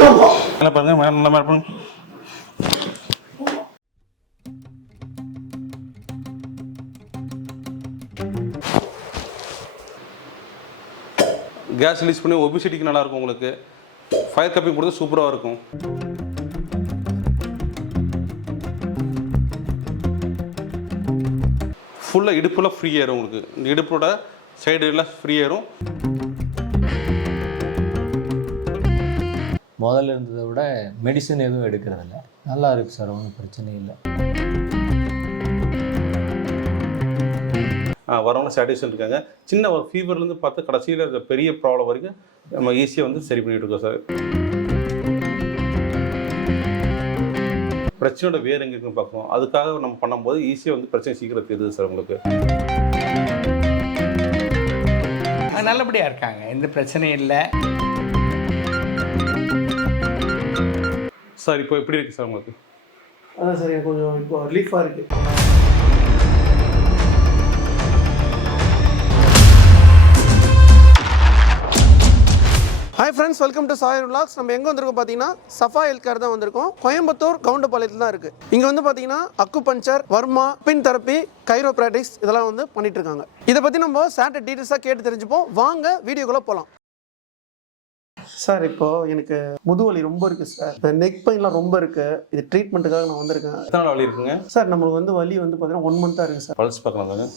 நல்லா பாருங்க, நல்லா பாருங்க. கேஸ் ரிலீஸ் பண்ணி ஒபிசிட்டிக்கு நல்லா இருக்கும் உங்களுக்கு. ஃபயர் கப்பிங் கொடுத்து சூப்பராக இருக்கும். ஃபுல்லாக இடுப்புலாம் ஃப்ரீ ஆயிரும் உங்களுக்கு. இந்த இடுப்போட சைடு எல்லாம் ஃப்ரீ ஆயிரும். முதல்ல இருந்ததை விட மெடிசன் எதுவும் எடுக்கிறதில்ல. நல்லா இருக்குது சார், ஒன்றும் பிரச்சனை இல்லை. வரவங்க சாட்டிஸ்ஃபேக்ஷன் இருக்காங்க. சின்ன ஒரு ஃபீவர்லேருந்து பார்த்து கடைசியில் இருக்க பெரிய ப்ராப்ளம் வரைக்கும் நம்ம ஈஸியாக வந்து சரி பண்ணிட்டு இருக்கோம் சார். பிரச்சனையோட வேறு எங்கே இருக்குன்னு பார்க்கணும். அதுக்காக நம்ம பண்ணும்போது ஈஸியாக வந்து பிரச்சனை சீக்கிரம் தீருது சார் உங்களுக்கு. நல்லபடியாக இருக்காங்க, எந்த பிரச்சனையும் இல்லை சார். இப்போ எப்படி இருக்குது சார் உங்களுக்கு? அதான் சார் எனக்கு கொஞ்சம் இப்போ ரிலீஃபாக இருக்குது. Hi friends, welcome to சாயர் vlogs. நம்ம எங்கே வந்திருக்கோம் பார்த்தீங்கன்னா சஃபா ஹெல்த் கேர் தான் வந்திருக்கோம். கோயம்புத்தூர் கவுண்டபாளையத்தில் தான் இருக்குது. இங்கே வந்து பார்த்தீங்கன்னா அக்குபஞ்சர், வர்மா, பின் தெரப்பி, கைரோப்ராக்டிக்ஸ் இதெல்லாம் வந்து பண்ணிட்டு இருக்காங்க. இதை பற்றி நம்ம சார்ட்ட டீட்டெயில்ஸாக கேட்டு தெரிஞ்சுப்போம். வாங்க வீடியோக்குள்ளே போகலாம். சார் இப்போது எனக்கு முதுவலி ரொம்ப இருக்குது சார். நெக் பெயின்லாம் ரொம்ப இருக்குது. இது ட்ரீட்மெண்ட்டுக்காக நான் வந்திருக்கேன். எத்தனை நாள் வலி இருக்குங்க சார்? நம்மளுக்கு வந்து வலி வந்து பார்த்தீங்கன்னா 1 மந்த்தாக இருக்குது சார். பல்ஸ் பார்க்கலாம் சார்.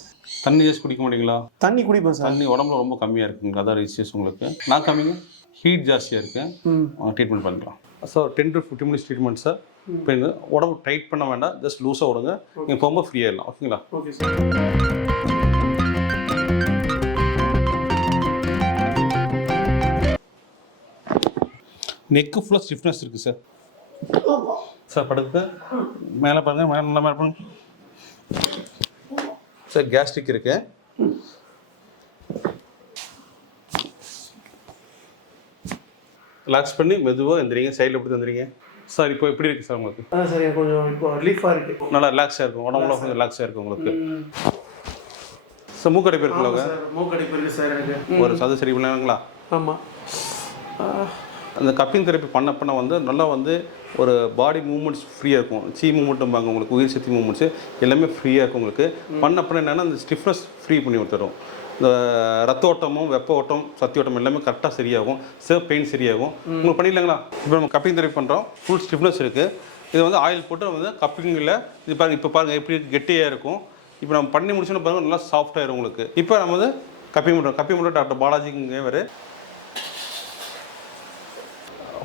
தண்ணி ஜூஸ் குடிக்க மாட்டீங்களா? தண்ணி குடிப்பேன் சார். தண்ணி உடம்புல ரொம்ப கம்மியாக இருக்குங்க, அதான் ரிசீஸ் உங்களுக்கு. நான் கம்மிங்க, ஹீட் ஜாஸ்தியாக இருக்குது. ட்ரீட்மெண்ட் பண்ணுறோம் sir. 10 to 15 minutes treatment sir. இப்போ இந்த உடம்பு டைட் பண்ண வேண்டாம், ஜஸ்ட் லூஸாக விடுங்க. நீங்கள் போகும்போது ஃப்ரீ ஆகிடலாம். ஓகேங்களா? Okay sir. நெக்கு ஃபுல்லாக ஸ்டிஃப்னஸ் இருக்குது சார். சார் படுத்து மேலே பாருங்கள், மேலே நல்லா மேலே பாருங்க சார். கேஸ்ட்ரிக் இருக்கு. ரிலாக்ஸ் பண்ணி மெதுவாக எந்திரிங்க. சைடில் எப்படி வந்துடுங்க சார். இப்போ எப்படி இருக்குது சார் உங்களுக்கு? அதான் சார் எனக்கு கொஞ்சம் இப்போ ரிலீஃபாக இருக்குது. நல்லா ரிலாக்ஸாக இருக்கும், உடம்புல கொஞ்சம் ரிலாக்ஸாக இருக்கும் உங்களுக்கு. சார் மூக்கடைப்பு இருக்குல்ல? மூக்கடைப்பு இருக்குது சார் எனக்கு. ஒரு சது சரி பண்ணாங்களா? ஆமாம். அந்த கப்பிங் தெரப்பி பண்ண வந்து நல்லா வந்து ஒரு பாடி மூவ்மெண்ட்ஸ் ஃப்ரீயாக இருக்கும். மூவ்மெண்ட்டும்பாங்க உங்களுக்கு, உயிர் சக்தி மூவ்மெண்ட்ஸு எல்லாமே ஃப்ரீயாக இருக்கும் உங்களுக்கு. பண்ண என்னென்னா அந்த ஸ்டிஃப்னஸ் ஃப்ரீ பண்ணி கொடுத்துரும். இந்த ரத்த ஓட்டமும் வெப்ப ஓட்டம் சக்தி ஓட்டம் எல்லாமே கரெக்டாக சரியாகும். பெயின் சரியாகும் உங்களுக்கு. பண்ணிடலாங்களா? இப்போ நம்ம கப்பிங் தெரப்பி பண்ணுறோம். ஃபுல் ஸ்டிஃப்னஸ் இருக்குது. இது வந்து ஆயில் போட்டு வந்து கப்பிங்கில் இது பாருங்கள். இப்போ பாருங்கள் எப்படி கெட்டியாக இருக்கும். இப்போ நம்ம பண்ணி முடிச்சோன்னு பாருங்கள் நல்லா சாஃப்டாகிடும் உங்களுக்கு. இப்போ நம்ம வந்து கப்பிங் பண்ணுறோம். கப்பிங் பண்ணுறோம் டாக்டர் பாலாஜிங்க வேறு.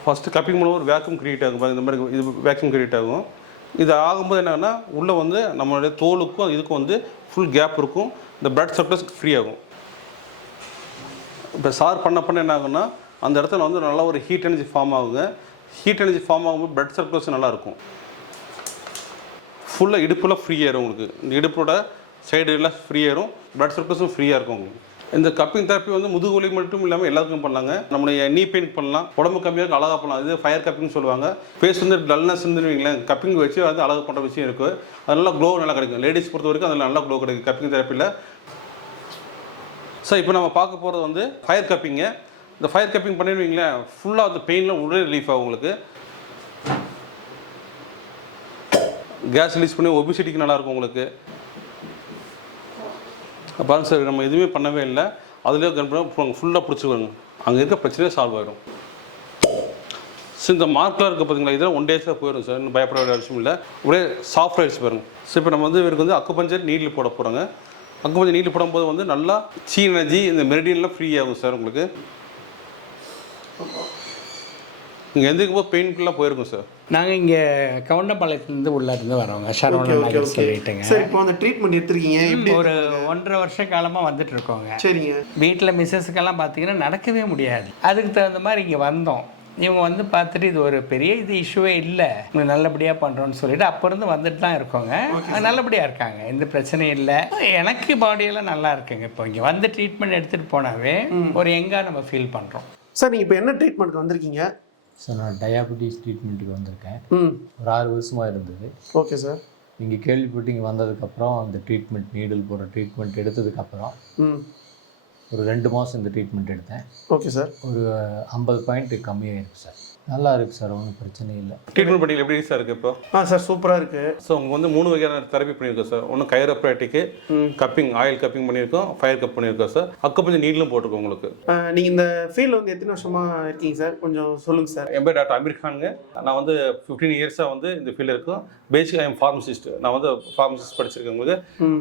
ஃபஸ்ட்டு கப்பிங் மூலம் ஒரு வேக்யூம் க்ரியேட் ஆகும். இந்த மாதிரி இது வேக்யூம் க்ரியேட் ஆகும். இது ஆகும்போது என்னன்னா உள்ளே வந்து நம்மளுடைய தோலுக்கும் இதுக்கும் வந்து ஃபுல் கேப் இருக்கும். இந்த பிளட் சர்க்குலஸ் ஃப்ரீ ஆகும். இப்போ சார் பண்ண என்ன ஆகுன்னா அந்த இடத்துல வந்து நல்லா ஒரு ஹீட் எனர்ஜி ஃபார்ம் ஆகுங்க. ஹீட் எனர்ஜி ஃபார்ம் ஆகும்போது பிளட் சர்க்குலேஷன் நல்லாயிருக்கும். ஃபுல்லாக இடுப்புலாம் ஃப்ரீ ஆயிரும் உங்களுக்கு. இந்த இடுப்போட சைடு எல்லாம் ஃப்ரீ ஆயிரும். பிளட் சர்க்குலேஷன் ஃப்ரீயாக இருக்கும் உங்களுக்கு. இந்த கப்பிங் தெரப்பி வந்து முதுகுவலி மட்டும் இல்லாமல் எல்லாருக்கும் பண்ணலாங்க. நம்மளுடைய நீ பெயின் பண்ணலாம், உடம்பு கம்மியாக அழகாக பண்ணலாம். இது ஃபயர் கப்பிங் சொல்லுவாங்க. ஃபேஸ் வந்து டல்னஸ் இருந்துருவீங்களேன், கப்பிங் வச்சு வந்து அழகு பண்ணுற விஷயம் இருக்குது. அதனால க்ளோ நல்லா கிடைக்கும். லேடிஸ் பொறுத்த வரைக்கும் அதில் நல்லா க்ளோ கிடைக்கும் கப்பிங் தெரப்பியில். சார் இப்போ நம்ம பார்க்க போகிறது வந்து ஃபயர் கப்பிங்கு. இந்த ஃபயர் கப்பிங் பண்ணிடுவீங்களேன் ஃபுல்லாக அந்த பெயினில் உடனே ரிலீஃப் ஆகும் உங்களுக்கு. கேஸ் ரிலீஸ் பண்ணி ஒபிசிட்டிக்கு நல்லாயிருக்கும் உங்களுக்கு. பாருங்க சார், நம்ம எதுவுமே பண்ணவே இல்லை. அதுலேயே கன் ஃபுல்லாக பிடிச்சிக்கோங்க. அங்கே இருக்க பிரச்சனையே சால்வ் ஆகிடும். ஸோ இந்த மார்க்கெலாம் இருக்குது பார்த்தீங்களா, இதெல்லாம் 1 டேஸில் போயிடும் சார். இன்னும் பயப்பட வேண்டிய அவசியம் இல்லை. ஒரே சாஃப்ட் ஆகிடுச்சு பாருங்க. ஸோ இப்போ நம்ம வந்து இவருக்கு வந்து அக்குபஞ்சர் நீடில் போட போகிறோங்க. அக்குபஞ்சர் நீடில் போடும்போது வந்து நல்லா எனர்ஜி இந்த மெரிடியன்லாம் ஃப்ரீ ஆகும் சார் உங்களுக்கு. இங்கே எந்த போது பெயின்ஃபுல்லாக போயிருக்கும் சார். நாங்கள் இங்கே கவுண்டபாளையத்துலேருந்து உள்ளேருந்து வரோங்க. சரவணன் சொல்லிட்டுங்க. சார் இப்போ அந்த ட்ரீட்மெண்ட் எடுத்துருக்கீங்க எப்படி? ஒரு 1.5 வருஷ காலமாக வந்துட்டு இருக்கோங்க. சரிங்க. வீட்டில் மிஸ்ஸஸுக்கெல்லாம் பார்த்தீங்கன்னா நடக்கவே முடியாது. அதுக்கு தகுந்த மாதிரி இங்கே வந்தோம். இவங்க வந்து பார்த்துட்டு இது ஒரு பெரிய இஷ்யூவே இல்லை, உங்களுக்கு நல்லபடியாக பண்ணுறோன்னு சொல்லிட்டு அப்போ இருந்து வந்துட்டு தான் இருக்கோங்க. நல்லபடியாக இருக்காங்க, எந்த பிரச்சனையும் இல்லை. எனக்கு பாடியெல்லாம் நல்லா இருக்குங்க. இப்போ இங்கே வந்து ட்ரீட்மெண்ட் எடுத்துகிட்டு போனாவே ஒரு எங்கே நம்ம ஃபீல் பண்ணுறோம். சார் நீங்கள் இப்போ என்ன ட்ரீட்மெண்ட்க்கு வந்திருக்கீங்க? சார் நான் டயாபெட்டிஸ் ட்ரீட்மெண்ட்டுக்கு வந்திருக்கேன். ஒரு 6 வருஷமாக இருந்தது. Okay sir. நீங்கள் கேள்விப்பட்டு இங்கே வந்ததுக்கப்புறம் அந்த ட்ரீட்மெண்ட் நீடில் போடுற ட்ரீட்மெண்ட் எடுத்ததுக்கப்புறம் ஒரு 2 மாதம் இந்த ட்ரீட்மெண்ட் எடுத்தேன். Okay sir. ஒரு 50 பாயிண்ட் கம்மியாக இருக்குது சார். நல்லா இருக்குது சார், ஒன்றும் பிரச்சனை இல்லை. ட்ரீட்மெண்ட் பண்ணி எப்படி சார் இருக்குது இப்போ? சார் சூப்பராக இருக்குது. ஸோ உங்களுக்கு வந்து 3 வகையான தெரப்பி பண்ணியிருக்கோம் சார். ஒன்று கைரோப்ராக்டிக்கு, கப்பிங் ஆயில் கப்பிங் பண்ணியிருக்கோம், ஃபயர் கப் பண்ணியிருக்கோம் சார். அக்குபஞ்சர் நீடலும் போட்டிருக்கோம் உங்களுக்கு. நீங்கள் இந்த ஃபீல்டில் வந்து எத்தனை வருஷமாக இருக்கீங்க சார்? கொஞ்சம் சொல்லுங்கள் சார். என் பேர் டாக்டர் அமீர் கானுங்க. நான் வந்து 15 இயர்ஸாக வந்து இந்த ஃபீல்டில் இருக்கோம். பேசிக் ஐ எம் ஃபார்மசிஸ்ட். நான் வந்து ஃபார்மசிஸ்ட் படிச்சிருக்கேன் உங்களுக்கு.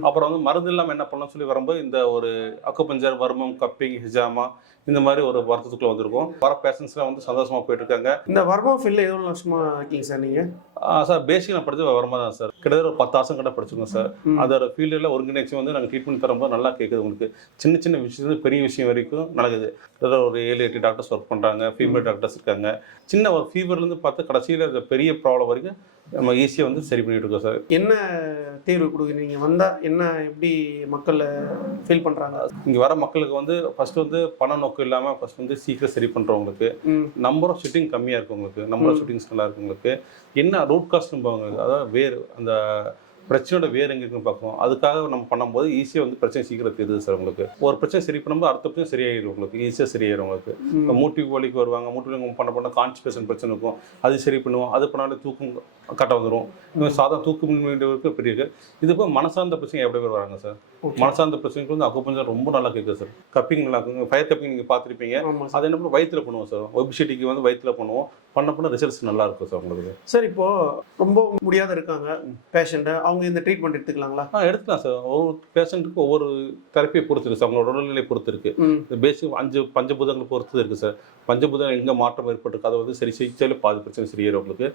அப்புறம் வந்து மருந்து இல்லாமல் என்ன பண்ணணும்னு சொல்லி வரும்போது இந்த ஒரு அக்குபஞ்சர், வர்மம், கப்பிங், ஹிஜாமா இந்த மாதிரி ஒரு வருத்தத்துக்குள்ள வந்திருக்கோம். வர பேஷண்ட்ஸ்லாம் வந்து சந்தோஷமாக போயிட்டு இருக்காங்க. இந்த வர்மா ஃபீல்டில் எவ்வளோ வருஷமாக இருக்கீங்க சார் நீங்கள்? சார் பேசிக் நான் படித்தது வர்மா தான் சார். கிட்டத்தட்ட ஒரு 10 வருஷம் கிட்ட படிச்சிருக்கோம் சார். அதோட ஃபீல்டில் ஒருங்கிணைச்சு வந்து நாங்கள் ட்ரீட்மெண்ட் தரும்போது நல்லா கேட்குது உங்களுக்கு. சின்ன சின்ன விஷயம் பெரிய விஷயம் வரைக்கும் நடக்குது. கிட்டத்தட்ட ஒரு 7-8 டாக்டர்ஸ் ஒர்க் பண்ணுறாங்க, ஃபீமேல் டாக்டர்ஸ் இருக்காங்க. சின்ன ஒரு ஃபீவர்லேருந்து பார்த்து கடைசியில் பெரிய ப்ராப்ளம் வரைக்கும் நம்ம ஈஸியாக வந்து சரி பண்ணிட்டு இருக்கோம் சார். என்ன தீர்வு கொடுக்குறீங்க? வந்தால் என்ன எப்படி மக்கள் ஃபீல் பண்ணுறாங்க? இங்கே வர மக்களுக்கு வந்து ஃபர்ஸ்ட் வந்து பண நோக்கம் இல்லாமல் ஃபர்ஸ்ட் வந்து சீக்கிரம் சரி பண்ணுறவங்களுக்கு, நம்பர் ஆஃப் ஷூட்டிங் கம்மியாக இருக்கும் உங்களுக்கு, நம்பர் ஆஃப் ஷூட்டிங்ஸ் நல்லா இருக்கும் உங்களுக்கு. என்ன ரூட் காஸ்ட்னு பாங்க, அதாவது வேறு அந்த பிரச்சனையோட வேறு எங்கே இருக்குன்னு பார்க்கணும். அதுக்காக நம்ம பண்ணும்போது ஈஸியாக வந்து பிரச்சனை சீக்கிரம் தெரியுது சார் உங்களுக்கு. ஒரு பிரச்சனை சரி பண்ணும்போது அடுத்த பிரச்சனை சரியாயிடும் உங்களுக்கு, ஈஸியாக சரியாயிடும் உங்களுக்கு. இப்போ மூட்டி வலிக்கு வருவாங்க, மூட்டி வலி பண்ண கான்ஸ்டிபேஷன் பிரச்சனை இருக்கும், அது சரி பண்ணுவோம். அது பண்ணாலே தூக்கம் கரெக்டாக வந்துடும். இன்னும் சாதாரண தூக்கம் பெரிய இருக்குது. இது இப்போ மனசார்ந்த பிரச்சனை எப்படி பேர் வராங்க சார். மனசார்ந்த பிரச்சனைக்கு வந்து அக்குபஞ்சர் ரொம்ப நல்லா கேட்குது சார். கப்பிங் நல்லா இருக்குங்க. ஃபயர் கப்பிங் நீங்கள் பார்த்துருப்பீங்க. அது என்ன பண்ண வயிற்றுல பண்ணுவோம் சார். ஒபிசிட்டிக்கு வந்து வயிற்றுல பண்ணுவோம். பண்ண ரிசல்ட்ஸ் நல்லா இருக்கும் சார் உங்களுக்கு. சார் இப்போது ரொம்ப முடியாத இருக்காங்க பேஷண்ட்டு, அவங்க இந்த ட்ரீட்மெண்ட் எடுத்துக்கலாங்களா? எடுத்துக்கலாம் சார். ஒவ்வொரு பேஷண்ட்டுக்கு ஒவ்வொரு தெரப்பியை பொறுத்து இருக்குது சார். அவங்களோட உடல்நிலை பொறுத்து இருக்குது. இந்த பேசிக் 5 பஞ்சபூதங்களை பொறுத்து இருக்குது சார். பஞ்சபூதம் எங்கே மாற்றம் ஏற்பட்டிருக்கு அதை வந்து சரி சிகிச்சையில் பாதி பிரச்சனை சரியாயிரும் உங்களுக்கு.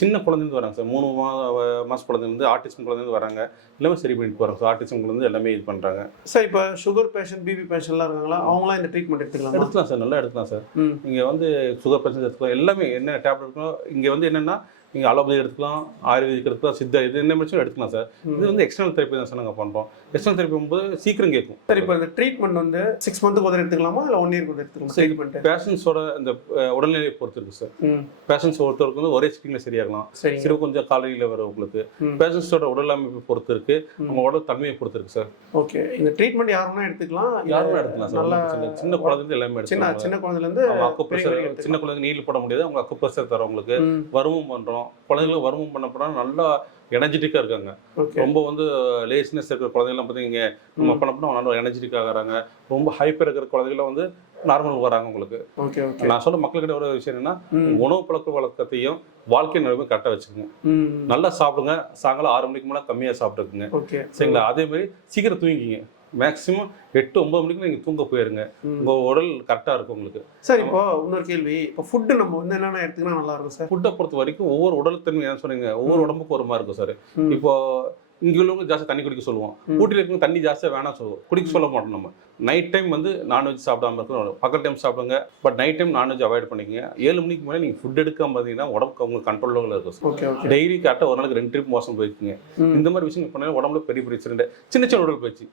சின்ன குழந்தைங்க வராங்க சார். 3 மாதம் குழந்தைங்க, ஆர்டிசம் குழந்தைங்க வராங்க. எல்லாமே சரி பண்ணிட்டு போகிறாங்க சார். ஆர்டிசம் குழந்தை எல்லாமே இது பண்ணுறாங்க சார். இப்போ சுகர் பேஷண்ட், பிபி பேஷண்ட்லாம் இருக்காங்களா, அவங்களாம் இந்த ட்ரீட்மெண்ட் எடுத்துக்கலாம் சார். நல்லா எடுத்துக்கலாம் சார். நீங்கள் வந்து சுகர் பேஷண்ட் எடுத்துக்கலாம். எல்லாமே என்ன டேப்லெட் இருக்கணும். இங்கே வந்து என்னென்னா நீங்கள் அலோபதி எடுத்துக்கலாம், ஆயுர்வேதிக் எடுத்துக்கலாம், சித்தா இது என்ன பிரச்சனை எடுத்துக்கலாம் சார். இது வந்து எக்ஸ்டர்னல் தெரப்பி தான் சார் நாங்கள் பண்ணுறோம். எக்ஸ்டர்னல் தெரப்பி போகும்போது சீக்கிரம் கேட்கும் சார். இப்போ இந்த ட்ரீட்மெண்ட் வந்து 6 மந்த்துக்கு ஒரு எடுத்துக்கலாமா இல்லை 1 இயருக்கு ஒரு எடுத்துக்கலாம்? ட்ரீட்மெண்ட் பேஷண்ட்ஸோட இந்த உடல்நிலையை பொறுத்து இருக்குது சார். பேஷண்ட்ஸ் ஒருத்தருக்கு வந்து ஒரே சிட்டிங்கில் சரியாகலாம், சிறு கொஞ்சம் காலையில் வர உங்களுக்கு. பேஷண்ட்ஸோட உடல் அமைப்பை பொறுத்து இருக்கு, அவங்க உடல் தன்மையை பொறுத்து இருக்கு சார். ஓகே. இந்த ட்ரீட்மெண்ட் யாருன்னா எடுத்துக்கலாம், யாரும் எடுத்துக்கலாம் சார். சின்ன குழந்தை எல்லாமே எடுத்துக்கலாம். சின்ன குழந்தைலேருந்து அக்குப்ரெஷர், சின்ன குழந்தை நீல் போட முடியாது, அவங்க அக்குப்ரெஷர் தரவங்களுக்கு வருமம் பண்ணுறோம். குழந்தைங்களுக்கு வருமம் பண்ண போனால் நல்லா எனர்ஜெட்டிக்காக இருக்காங்க. ரொம்ப வந்து லேசினஸ் இருக்கிற குழந்தைங்களாம் பார்த்தீங்க நம்ம பண்ண போனால் நல்லா எனர்ஜெட்டிக்காக ஆகிறாங்க. ரொம்ப ஹைப்பர் இருக்கிற குழந்தைகளாம் வந்து நார்மலுக்கு வராங்க உங்களுக்கு. Okay okay. நான் சொல்ல மக்கள்கிட்ட ஒரு விஷயம் என்னன்னா, உணவு பழக்க வழக்கத்தையும் வாழ்க்கை நிலைமை கரெக்டாக வச்சுக்கோங்க. நல்லா சாப்பிடுங்க. சாயங்காலம் 6 மணிக்கு மேலே கம்மியாக சாப்பிட்டுக்குங்க சரிங்களா. அதே மாதிரி சீக்கிரம் தூங்கிக்கிங்க. மேக்ஸிமம் 8-9 மணிக்கு நீங்கள் தூங்க போயிருங்க. உங்கள் உடல் கரெக்டாக இருக்கும் உங்களுக்கு. சார் இப்போ இன்னொரு கேள்வி, இப்போ ஃபுட்டு நம்ம வந்து என்னென்ன எடுத்துக்கினா நல்லா இருக்கும் சார்? ஃபுட்டை பொறுத்த வரைக்கும் ஒவ்வொரு உடல் என்ன சொன்னீங்க, ஒவ்வொரு உடம்புக்கு ஒரு மாதிரி இருக்கும் சார். இப்போ இங்கே உள்ளவங்க ஜாஸ்தி தண்ணி குடிக்க சொல்லுவோம். ஊட்டியில் இருக்கவங்க தண்ணி ஜாஸ்தியாக வேணாம் சொல்லுவோம், குடிக்க சொல்ல மாட்டோம். நம்ம நைட் டைம் வந்து நான்வெஜ் சாப்பிடாம இருக்கணும், பகல் டைம் சாப்பிடுங்க. But night time non veg avoid பண்ணிக்கங்க. 7 மணிக்கு மேலே நீங்கள் ஃபுட் எடுக்காம பார்த்தீங்கன்னா உடம்புக்கு அவங்க கண்ட்ரோலில் இருக்கும் சார். டெய்லி கரெக்டாக ஒரு நாளைக்கு 2 ட்ரிப் மோசம் போயிருக்கீங்க. இந்த மாதிரி விஷயங்கள் பண்ணாலும் உடம்புல பெரிய பிரச்சனை. சின்ன உடல் பயிற்சி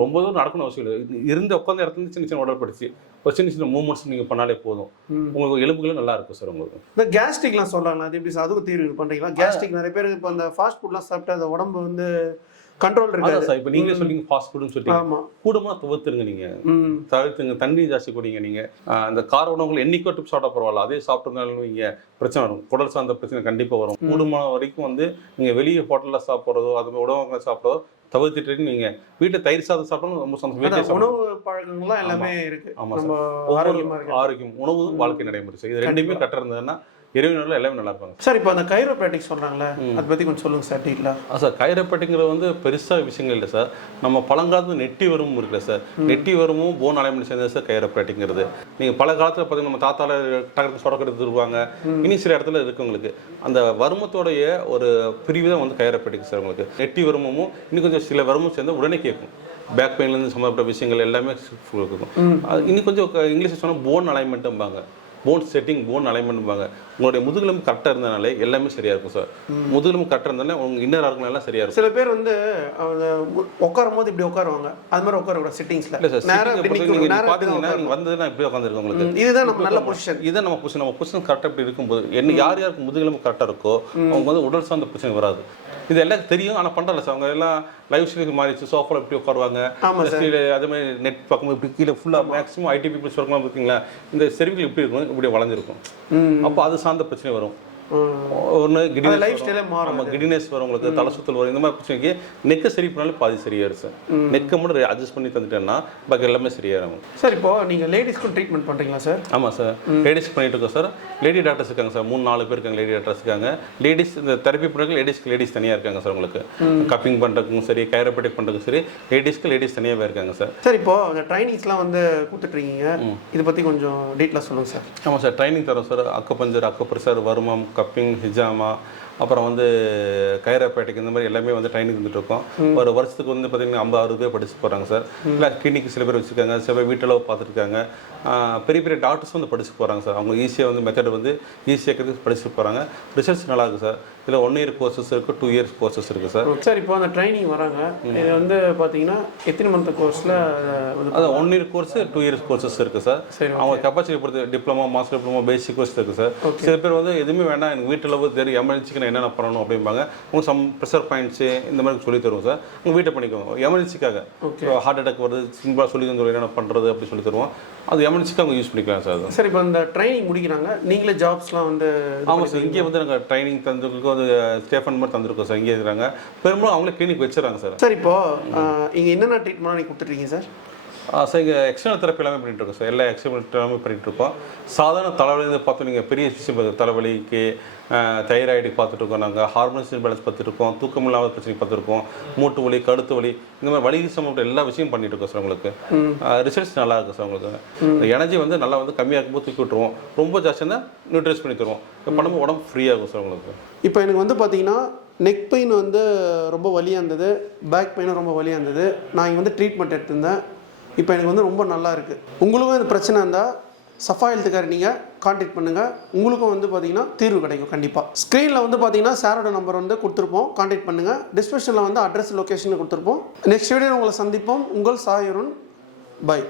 ரொம்ப தூரம் நடக்கணும் அவசியம் இல்லை. இருந்த உட்காந்த இடத்துல சின்ன உடல் பயிற்சி, ஒரு சின்ன மூவ்மெண்ட்ஸ் நீங்கள் பண்ணாலே போதும். உங்களுக்கு எலும்புகளும் நல்லா இருக்கும் சார். உங்களுக்கு இந்த கேஸ்ட்ரிக்லாம் சொல்கிறாங்களா, அது எப்படி சார்? அதுக்கு தீர்வு பண்ணுறீங்களா? கேஸ்ட்ரிக் நிறைய பேர் இப்போ அந்த ஃபாஸ்ட் ஃபுட்லாம் சாப்பிட்டு அந்த உடம்பு வந்து கண்ட்ரோல் இருக்காது சார். இப்போ நீங்களே சொல்லிங்க ஃபாஸ்ட் ஃபுட்னு சொல்லிட்டு கூடமாக துவத்துருங்க. நீங்கள் தவிர்த்துங்க. தண்ணி ஜாஸ்தி குடிங்க. நீங்கள் அந்த கார உணவுகள் என்னைக்கோ டிப்ஸ் சாப்பிட்டா பரவாயில்ல, அதே சாப்பிட்டுருந்தாலும் நீங்கள் பிரச்சனை வரும். குடல் சார்ந்த பிரச்சனை கண்டிப்பாக வரும். கூடுமான வரைக்கும் வந்து நீங்கள் வெளியே ஹோட்டலில் சாப்பிட்றதோ அது உணவகங்களை சாப்பிட்றதோ தவிர்த்துட்டு நீங்கள் வீட்டில் தயிர் சாதம் சாப்பிட்டாலும் ரொம்ப சந்தோஷம். உணவு பழக்கங்கள்லாம் எல்லாமே இருக்கு. ஆமாம் சார். ஆரோக்கியம் உணவு வாழ்க்கை நடைமுறை சார். இது ரெண்டுமே கரெக்டாக இருந்ததுன்னா இறைவனால எல்லாமே நல்லா இருப்பாங்க சார். இப்போ அந்த கைரோப்ராக்டிக் சொல்கிறாங்களே, அதை பற்றி கொஞ்சம் சொல்லுங்கள் சார் டீட்டெயிலாக. சார் கைரோப்ராக்டிக்கிறது வந்து பெருசாக விஷயங்கள் இல்லை சார். நம்ம பழங்காலத்து நெட்டி வருமும் இருக்குல்ல சார், நெட்டி வருமும் போன் அலைன்மெண்ட் சேர்ந்தது சார் கைரோப்ராக்டிக்கிறது. நீங்கள் பல காலத்தில் பார்த்தீங்கன்னா நம்ம தாத்தால டக்கு சொடக்க எடுத்துருவாங்க. இனி சில இடத்துல இருக்கவங்களுக்கு அந்த வருமத்தோடைய ஒரு பிரிவு தான் வந்து கைரோப்ராக்டிக் சார். உங்களுக்கு நெட்டி வருமும் இன்னும் கொஞ்சம் சில வருமும் சேர்ந்து உடனே கேட்கும். பேக் பெயின்லேருந்து சம்மந்தப்பட்ட விஷயங்கள் எல்லாமே இருக்கும். இன்னும் கொஞ்சம் இங்கிலீஷில் சொன்னால் போன் அலைன்மெண்ட்டும்பாங்க, போன் செட்டிங், போன் அலைன்மெண்ட்பாங்க. உங்களுடைய முதுகெலும்பு கரெக்டாக இருந்தனாலே எல்லாமே சரியாக இருக்கும் சார். முதுகெலும்பு கரெக்டாக இருந்தாலே உங்கள் இன்னர் ஆர்கன் எல்லாம் சரியாக இருக்கும். சில பேர் வந்து உட்காரும் போது இப்படி உட்காருவாங்க, அது மாதிரி உட்கார சிட்டிங்ஸில் இல்லை சார். நீங்கள் பார்த்தீங்கன்னா நீங்கள் வந்து நான் இப்படி உட்காந்துருக்கோம். உங்களுக்கு இதுதான் நம்ம நல்ல பொசிஷன். இதுதான் நம்ம பொசிஷன் கரெக்டாக இப்படி இருக்கும்போது என்ன யாருக்கு முதுகெலும்பு கரெக்டாக இருக்கோ அவங்க வந்து உடல் சார்ந்த பிரச்சனை வராது. இது எல்லாம் தெரியும், ஆனால் பண்ணுறல சார். அவங்க எல்லாம் லைஃப் ஸ்டைலுக்கு மாறிச்சு. சோஃபாவில் இப்படி உட்காருவாங்க, அதே மாதிரி நெட் பக்கம் இப்படி கீழே ஃபுல்லாக மேக்ஸிமம் ஐடி பீப்புள்ஸ் ஒர்க்லாம் இருக்கீங்களா, இந்த செர்விக்கல் இப்படி இருக்கும். இப்படி வளைஞ்சிருக்கும். அப்போ அது சார்ந்த பிரச்சனை வரும். ஒன்று லைஃப் ஸ்டைலே மாறும். நம்ம கிடினஸ் வரும், உங்களுக்கு தலை சுத்தல் வரும். இந்த மாதிரி பிரச்சனைக்கு நெக்கை சரி பண்ணாலும் பாதி சரியாயிடும் சார். நெக்கை மட்டும் அட்ஜஸ்ட் பண்ணி தந்துட்டேன்னா பாக்கி எல்லாமே சரியாயிடும் சார். இப்போ நீங்கள் லேடிஸ்க்கும் ட்ரீட்மெண்ட் பண்ணுறீங்களா சார்? ஆமாம் சார், லேடிஸ் பண்ணிட்டு இருக்கோம் சார். லேடி டாக்டர்ஸ் இருக்காங்க சார், 3-4 பேர் இருக்காங்க லேடி டாக்டர்ஸ் இருக்காங்க. லேடிஸ் இந்த தெரப்பி பண்ணுறதுக்கு லேடிஸ் தனியாக இருக்காங்க சார். உங்களுக்கு கப்பிங் பண்ணுறதுக்கும் சரி, கைரோபேட்டிக் பண்ணுறதுக்கும் சரி, லேடிஸ் தனியாகவே இருக்காங்க சார். சார் இப்போ அந்த ட்ரைனிங்ஸ்லாம் வந்து கொடுத்துட்ருக்கீங்க, இதை பற்றி கொஞ்சம் டீட்டெயிலாக சொல்லுங்கள் சார். ஆமாம் சார், ட்ரைனிங் தரோம் சார். அக்குபஞ்சர், அக்குப்ரெஷர், வருமம், கப்பிங், ஹிஜாமா, அப்புறம் வந்து கைரோபேட்டிக், இந்த மாதிரி எல்லாமே வந்து ட்ரைனிங் தந்துட்டு இருக்கோம். ஒரு வருஷத்துக்கு வந்து பார்த்தீங்கன்னா 50-60 பேர் படிச்சு போகிறாங்க சார். இல்லை கிளினிக் சில பேர் வச்சுருக்காங்க, சில பேர் வீட்டில் பார்த்துருக்காங்க. பெரிய பெரிய டாக்டர்ஸ் வந்து படிச்சு போகிறாங்க சார். அவங்க ஈஸியாக வந்து மெத்தட் வந்து ஈஸியாக படிச்சு போகிறாங்க. ரிசல்ட்ஸ் நல்லா இருக்குது சார். இதில் 1 year கோர்சஸ் இருக்குது, 2 years கோர்சஸ் இருக்குது சார். சார் இப்போ அந்த ட்ரைனிங் வராங்க, இது வந்து பார்த்தீங்கன்னா எத்தனை மந்த் கோர்ஸில் அது 1 year கோர்ஸ், 2 years கோர்சஸ் இருக்குது சார். அவங்க கெப்பாசிட்டி பொறுத்து டிப்ளமோ, மாஸ்டர் டிப்ளமோ, பேசிக் கோர்ஸ் இருக்குது சார். சில பேர் வந்து எதுவுமே வேண்டாம், எனக்கு வீட்டில் தெரியும் எமர்ஜென்சிக்கு நான் என்னென்ன பண்ணணும் அப்படிம்பாங்க. உங்கள் சம் ப்ரெஷர் பாயிண்ட்ஸு இந்த மாதிரி சொல்லி தருவோம் சார். உங்கள் வீட்டை பண்ணிக்கோங்க. எமர்ஜென்சிக்காக ஹார்ட் அட்டாக் வருது, சிம்பிளாக சொல்லி தந்துடும் என்னென்ன பண்ணுறது அப்படி சொல்லி தருவோம். அது எமர்ஜென்சிக்கு அவங்க யூஸ் பண்ணிக்கலாம் சார். சார் இப்போ இந்த ட்ரைனிங் முடிக்கிறாங்க, நீங்களே ஜாப்ஸ்லாம் வந்து? ஆமாம் சார், இங்கே வந்து நாங்கள் ட்ரைனிங் தந்துருக்கோம், வந்து ஸ்டேஃபன் மாதிரி தந்துருக்கோம் சார். இங்கே இருக்கிறாங்க, பெரும்பாலும் அவங்களே கிளினிக் வச்சுறாங்க சார். சார் இப்போ இங்கே என்னென்ன ட்ரீட்மெண்ட் நீங்கள் கொடுத்துட்ருக்கீங்க சார்? சார் இங்கே எக்ஸ்டர்னல் தெரப்பி எல்லாமே பண்ணிகிட்ருக்கோம் சார். எல்லா எக்ஸ்டர்னல் எல்லாமே பண்ணிகிட்ருக்கோம். சாதாரண தலைவலி பார்த்தோம், நீங்கள் பெரிய விஷயம் தலைவலிக்கு, தைராய்டுக்கு பார்த்துட்ருக்கோம். நாங்கள் ஹார்மோன்ஸ் இம்பேலன்ஸ் பார்த்துருக்கோம், தூக்கம் இல்லாத பிரச்சனை பார்த்துருக்கோம், மூட்டு வலி, கழுத்து வலி, இந்த மாதிரி வலி சம்பந்தப்பட்ட எல்லா விஷயம் பண்ணிட்டு இருக்கோம் சார். உங்களுக்கு ரிசல்ட்ஸ் நல்லா இருக்குது சார். உங்களுக்கு எனர்ஜி வந்து நல்லா வந்து கம்மியாக இருக்கும்போது தூக்கி விட்டுருவோம், ரொம்ப ஜாஸ்தியாக நியூட்ரலைஸ் பண்ணி தருவோம். பண்ணும்போது உடம்பு ஃப்ரீயாகும் சார். உங்களுக்கு இப்போ எனக்கு வந்து பார்த்தீங்கன்னா நெக் பெயின் வந்து ரொம்ப வலியாக இருந்தது, பேக் பெயினும் ரொம்ப வலியாக இருந்தது. நான் இங்கே வந்து ட்ரீட்மெண்ட் எடுத்திருந்தேன். இப்போ எனக்கு வந்து ரொம்ப நல்லா இருக்குது. உங்களுக்கும் இந்த பிரச்சனை இருந்தால் சஃபா ஹெல்த்துக்கார் நீங்கள் கான்டாக்ட் பண்ணுங்கள். உங்களுக்கும் வந்து பார்த்தீங்கன்னா தீர்வு கிடைக்கும் கண்டிப்பாக. ஸ்க்ரீனில் வந்து பார்த்தீங்கன்னா சாரோட நம்பர் வந்து கொடுத்துருப்போம், கான்டாக்ட் பண்ணுங்கள். டிஸ்கிரிப்ஷனில் வந்து அட்ரஸ் லொக்கேஷன் கொடுத்துருப்போம். நெக்ஸ்ட் வீடியோ உங்களை சந்திப்போம். உங்கள் சாய் அருண். பை.